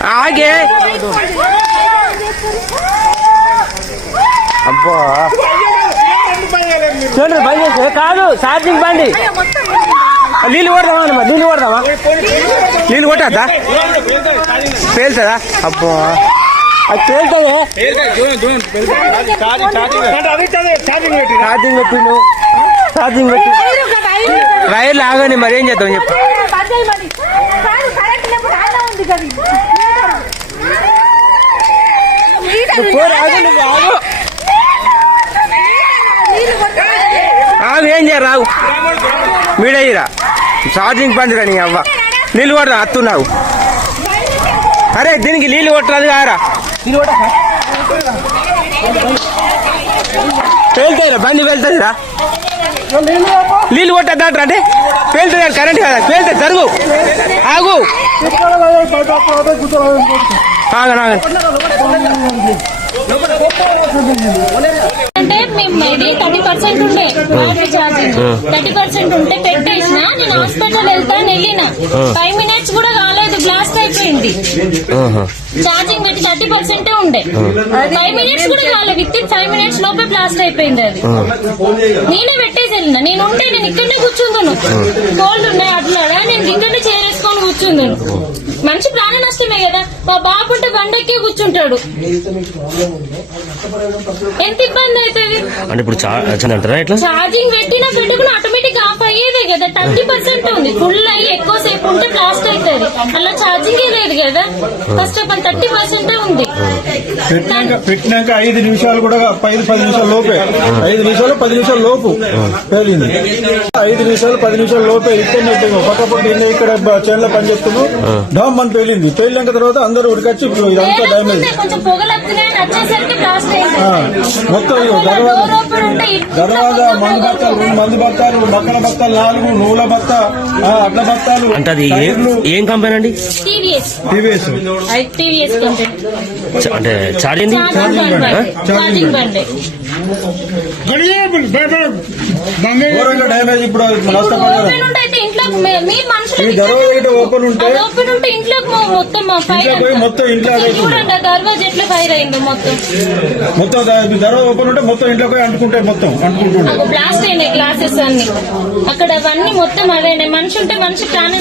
ఆగే అబ్బా చూడండి బండి చేస్తే కాదు ఛార్జింగ్ బండి నీళ్ళు కొడదామా నీళ్ళు కొడదామా నీళ్ళు కొట్టద్దా పేలుతుందా అబ్బా అది ఛార్జింగ్ పెట్టిండు ఛార్జింగ్ పెట్టి వైర్లు ఆగని మరి ఏం చేద్దాం చెప్పు ఆగు ఏం చేయరు రావు మీడయ్యరా ఛార్జింగ్ పంది కానీ అవ్వ నీళ్ళు కొడదా అత్తున్నావు అరే దీనికి నీళ్ళు కొట్టరాదు కారా పేలుతాయిరా బండి వెళ్తుందిరా నీళ్ళు కొట్టద్దాంటారా అంటే పేలుతుంది కరెంట్ కదా పేలుతుంది జరుగు ఆగు ఆగనాగండి అంటే మేము ఇది 30% ఉండే ఛార్జింగ్ 30% ఉంటే పెట్టేసిన నేను హాస్పిటల్ వెళ్తాను వెళ్ళిన 5 minutes కూడా కాలేదు బ్లాస్ట్ అయిపోయింది ఛార్జింగ్ పెట్టి 30% ఉండే 5 minutes కూడా కాలేదు విత్ 5 minutes లోపే బ్లాస్ట్ అయిపోయింది అది నేనే పెట్టేసి వెళ్ళిన నేను ఉంటే నేను ఇక్కడనే కూర్చుందాను కోల్డ్ ఉన్నాయి అట్లా నేను ఇక్కడనే చేరేసుకొని కూర్చుందాను మంచి ప్రాణ నష్టమే కదా మా బాబు ఉంటే బండెక్కి కూర్చుంటాడు ఎంత ఇబ్బంది అవుతుంది అంటే ఇప్పుడు ఛార్జింగ్ పెట్టినా పెట్టుకుని ఆటోమేటిక్ ఆఫ్ అయ్యేదే కదా 30% ఉంది ఫుల్ అయ్యి ఎక్కువసేపు ఉంటే బ్లాస్ట్ అవుతుంది అలా ఛార్జింగ్ లేదు కదా ఫస్ట్ ఆఫ్ ఆల్ 30% ఉంది పెట్టినాక 5 నిమిషాలు కూడా 5-10 నిమిషాల లోపే 5 నిమిషాలు 10 నిమిషాల లోపు పేలింది 5 నిమిషాలు 10 నిమిషాల లోపే ఇక్కడనే పక్కపక్క ఇక్కడ చేనులో పని చేస్తున్నాం డామ్ అని పేలింది పేలినాక తర్వాత అందరూ ఉడికొచ్చి ఇదంతా డ్యామేజ్ మొత్తం దర్వాజా మందు బత్తాలు మక్కల బత్తాలు 4 నూల బత్త అడ్ల బత్తాలు అంటే అది ఏం కంపెనీ అండి టీవీఎస్ అంటే ఛార్జింగ్ ఘోరంగా డ్యామేజ్ ఇప్పుడు ఓపెన్ ఉంటే మొత్తం ఇంట్లో మొత్తం దర్వాజా ఓపెన్ ఉంటే మొత్తం ఇంట్లో పోయి అంటుకుంటాయి మొత్తం అంటుకుంటుండే బ్లాస్ట్ అయినాయి గ్లాసెస్ అన్ని అక్కడ అవన్నీ మొత్తం అదే మనిషి ఉంటే మనిషి ప్రాణం